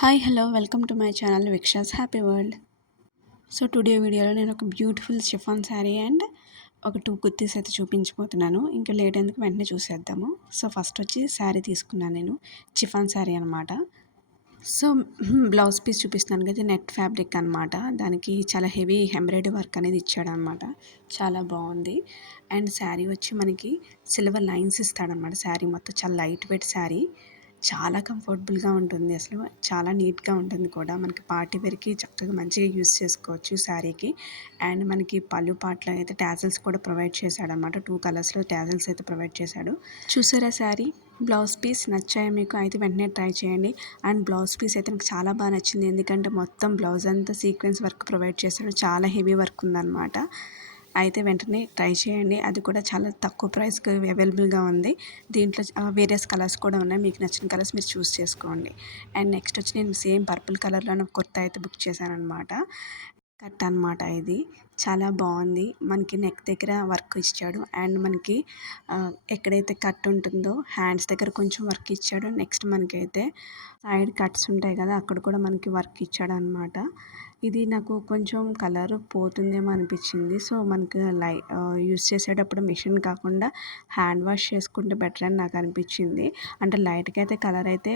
Hi hello welcome to my channel విక్షాస్ happy world. So today వీడియోలో నేను ఒక బ్యూటిఫుల్ షిఫాన్ శారీ అండ్ ఒక 2 కుర్తీస్ అయితే చూపించబోతున్నాను. ఇంకా లేట్ ఎందుకు వెంటనే చూసేద్దాము. సో ఫస్ట్ వచ్చి శారీ తీసుకున్నాను నేను, షిఫాన్ శారీ అనమాట. సో బ్లౌజ్ పీస్ చూపిస్తున్నాను కదా, నెట్ ఫ్యాబ్రిక్ అనమాట. దానికి చాలా హెవీ ఎంబ్రాయిడరీ వర్క్ అనేది ఇచ్చాడనమాట, చాలా బాగుంది. అండ్ శారీ వచ్చి మనకి సిల్వర్ లైన్స్ ఇస్తాడనమాట. శారీ మొత్తం చాలా లైట్ వెయిట్ శారీ, చాలా కంఫర్టబుల్గా ఉంటుంది. అసలు చాలా నీట్గా ఉంటుంది కూడా. మనకి పార్టీ వేర్కి చక్కగా మంచిగా యూస్ చేసుకోవచ్చు శారీకి. అండ్ మనకి పళ్ళు పాటలో అయితే టాజిల్స్ కూడా ప్రొవైడ్ చేశాడనమాట. 2 కలర్స్లో టాజిల్స్ అయితే ప్రొవైడ్ చేశాడు. చూసారా శారీ బ్లౌజ్ పీస్ నచ్చాయి మీకు? అయితే వెంటనే ట్రై చేయండి. అండ్ బ్లౌజ్ పీస్ అయితే నాకు చాలా బాగా నచ్చింది, ఎందుకంటే మొత్తం బ్లౌజ్ అంతా సీక్వెన్స్ వర్క్ ప్రొవైడ్ చేశాడు. చాలా హెవీ వర్క్ ఉందన్నమాట. అయితే వెంటనే ట్రై చేయండి. అది కూడా చాలా తక్కువ ప్రైస్కి అవైలబుల్గా ఉంది. దీంట్లో వేరియస్ కలర్స్ కూడా ఉన్నాయి. మీకు నచ్చిన కలర్స్ మీరు చూస్ చేసుకోండి. అండ్ నెక్స్ట్ వచ్చి నేను సేమ్ పర్పుల్ కలర్లోనే కుర్తా అయితే బుక్ చేశాను అనమాట. కట్ అనమాట ఇది, చాలా బాగుంది. మనకి నెక్ దగ్గర వర్క్ ఇచ్చాడు. అండ్ మనకి ఎక్కడైతే కట్ ఉంటుందో హ్యాండ్స్ దగ్గర కొంచెం వర్క్ ఇచ్చాడు. నెక్స్ట్ మనకైతే సైడ్ కట్స్ ఉంటాయి కదా, అక్కడ కూడా మనకి వర్క్ ఇచ్చాడు అనమాట. ఇది నాకు కొంచెం కలర్ పోతుందేమో అనిపించింది. సో మనకి యూస్ చేసేటప్పుడు మిషన్ కాకుండా హ్యాండ్ వాష్ చేసుకుంటే బెటర్ అని నాకు అనిపించింది. అంటే లైట్గా అయితే కలర్ అయితే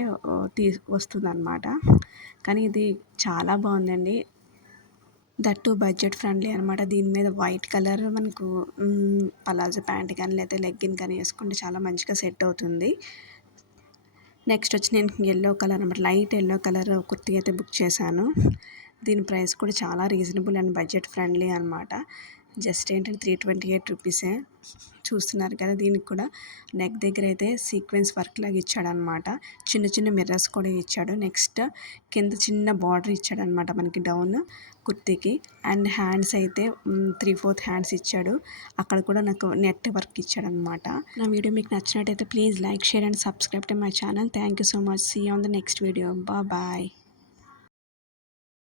వస్తుంది అనమాట. కానీ ఇది చాలా బాగుందండి. దట్టు బడ్జెట్ ఫ్రెండ్లీ అనమాట. దీని మీద వైట్ కలర్ మనకు పలాజో ప్యాంట్ కానీ లేకపోతే లెగ్గిన్ కానీ వేసుకుంటే చాలా మంచిగా సెట్ అవుతుంది. నెక్స్ట్ వచ్చి నేను ఎల్లో కలర్ అనమాట, లైట్ ఎల్లో కలర్ కుర్తీ అయితే బుక్ చేశాను. దీని ప్రైస్ కూడా చాలా రీజనబుల్ అండ్ బడ్జెట్ ఫ్రెండ్లీ అనమాట. జస్ట్ ఏంటంటే 328 రూపీసే. చూస్తున్నారు కదా, దీనికి కూడా నెక్ దగ్గర అయితే సీక్వెన్స్ వర్క్ లాగా ఇచ్చాడనమాట. చిన్న చిన్న మిర్రర్స్ కూడా ఇచ్చాడు. నెక్స్ట్ కింద చిన్న బార్డర్ ఇచ్చాడనమాట మనకి డౌన్ కుర్తీకి. అండ్ హ్యాండ్స్ అయితే 3/4 హ్యాండ్స్ ఇచ్చాడు. అక్కడ కూడా నాకు నెట్ వర్క్ ఇచ్చాడనమాట. నా వీడియో మీకు నచ్చినట్టయితే please like, share and subscribe to my channel. Thank you so much. See you on the next video. Bye.